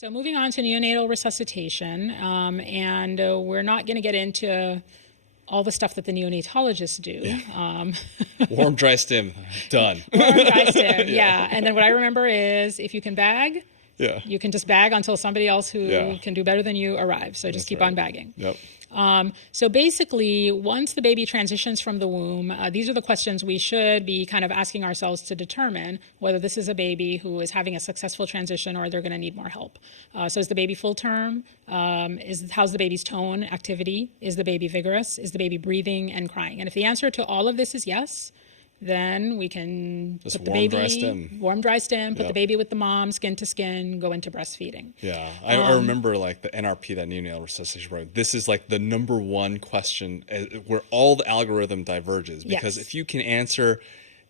So moving on to neonatal resuscitation, and we're not going to get into all the stuff that the neonatologists do. Warm, dry stim, done. Warm, dry stim, yeah. And then what I remember is if you can bag, you can just bag until somebody else who can do better than you arrives. So just keep on bagging. Yep. So basically, once the baby transitions from the womb, these are the questions we should be kind of asking ourselves to determine whether this is a baby who is having a successful transition or they're going to need more help. So is the baby full term? How's the baby's tone, activity? Is the baby vigorous? Is the baby breathing and crying? And if the answer to all of this is yes, then we can just put the baby, warm, dry stem, put the baby with the mom, skin to skin, go into breastfeeding. Yeah, I remember like the NRP, that neonatal resuscitation program. This is like the number one question where all the algorithm diverges, because if you can answer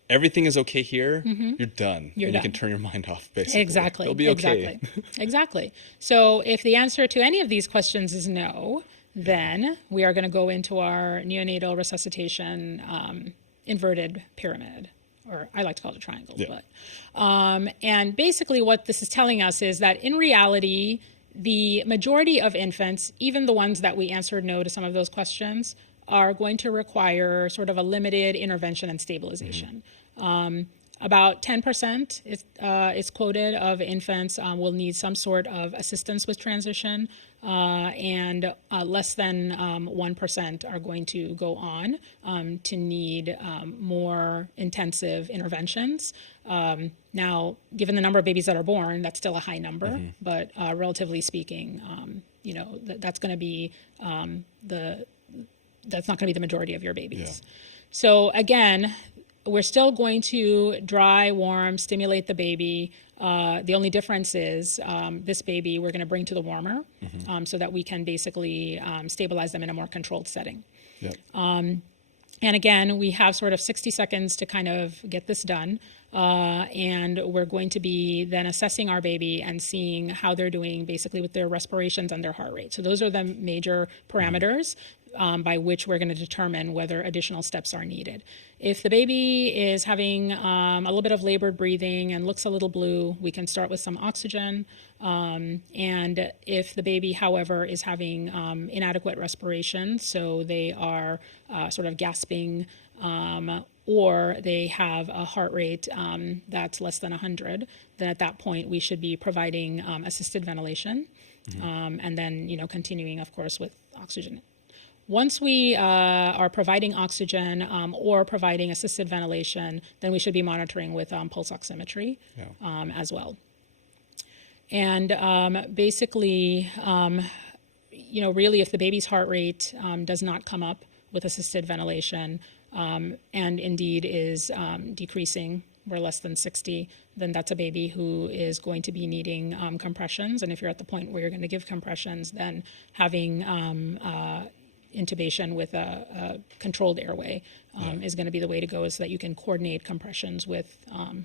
everything is okay here, you're done. You can turn your mind off, basically. Exactly. It'll be okay. Exactly. So if the answer to any of these questions is no, then we are going to go into our neonatal resuscitation inverted pyramid, or I like to call it a triangle. But and basically what this is telling us is that in reality, the majority of infants, even the ones that we answered no to some of those questions, are going to require sort of a limited intervention and stabilization. About 10% is quoted of infants will need some sort of assistance with transition, and less than 1% are going to go on to need more intensive interventions. Now, given the number of babies that are born, that's still a high number, but relatively speaking, that's going to be that's not going to be the majority of your babies. So again, we're still going to dry, warm, stimulate the baby. The only difference is this baby we're going to bring to the warmer so that we can basically stabilize them in a more controlled setting. And again, we have sort of 60 seconds to kind of get this done. And we're going to be then assessing our baby and seeing how they're doing basically with their respirations and their heart rate. So those are the major parameters by which we're going to determine whether additional steps are needed. If the baby is having a little bit of labored breathing and looks a little blue, we can start with some oxygen. And if the baby, however, is having inadequate respiration, so they are sort of gasping, or they have a heart rate that's less than 100, then at that point we should be providing assisted ventilation, and then continuing, of course, with oxygen. Once we are providing oxygen or providing assisted ventilation, then we should be monitoring with pulse oximetry as well. And basically, really, if the baby's heart rate does not come up with assisted ventilation, and indeed is decreasing, we're less than 60, then that's a baby who is going to be needing compressions. And if you're at the point where you're going to give compressions, then having intubation with a controlled airway is going to be the way to go, so that you can coordinate compressions with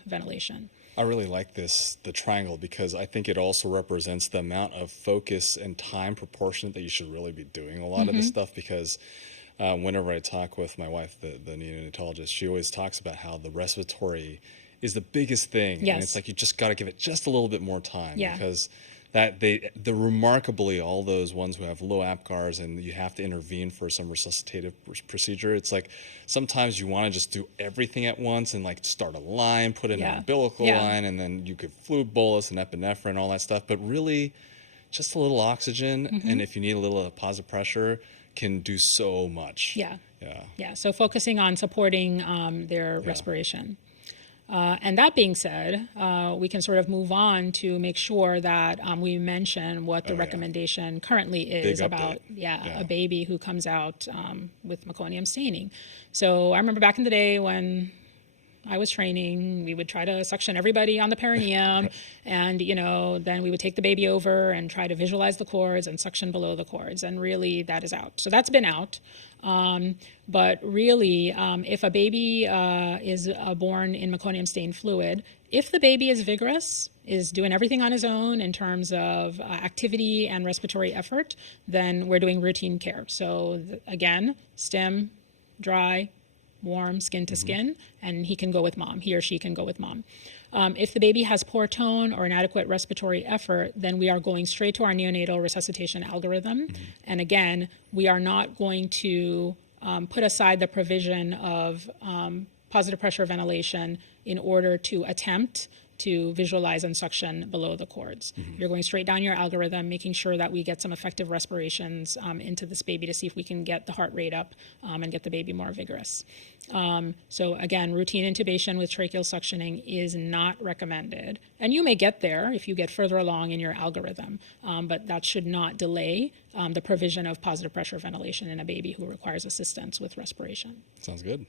ventilation. I really like the triangle, because I think it also represents the amount of focus and time proportionate that you should really be doing a lot of this stuff, because whenever I talk with my wife, the neonatologist, she always talks about how the respiratory is the biggest thing. And it's like you just got to give it just a little bit more time, because they're remarkably, all those ones who have low APGARs and you have to intervene for some resuscitative procedure, it's like sometimes you want to just do everything at once and like start a line, put in an umbilical line, and then you could fluid bolus and epinephrine, all that stuff. But really, just a little oxygen, and if you need a little positive pressure, can do so much. So focusing on supporting their respiration. And that being said, we can sort of move on to make sure that we mention what the recommendation currently is about a baby who comes out with meconium staining. So I remember back in the day when I was training, we would try to suction everybody on the perineum, and then we would take the baby over and try to visualize the cords and suction below the cords, and really that is out. So that's been out. But really, if a baby is born in meconium stained fluid, if the baby is vigorous, is doing everything on his own in terms of activity and respiratory effort, then we're doing routine care. So again, stim, dry, warm, skin to skin, and he or she can go with mom. If the baby has poor tone or inadequate respiratory effort, then we are going straight to our neonatal resuscitation algorithm. And again, we are not going to put aside the provision of positive pressure ventilation in order to attempt to visualize and suction below the cords. You're going straight down your algorithm, making sure that we get some effective respirations into this baby to see if we can get the heart rate up and get the baby more vigorous. So again, routine intubation with tracheal suctioning is not recommended. And you may get there if you get further along in your algorithm, but that should not delay the provision of positive pressure ventilation in a baby who requires assistance with respiration. Sounds good.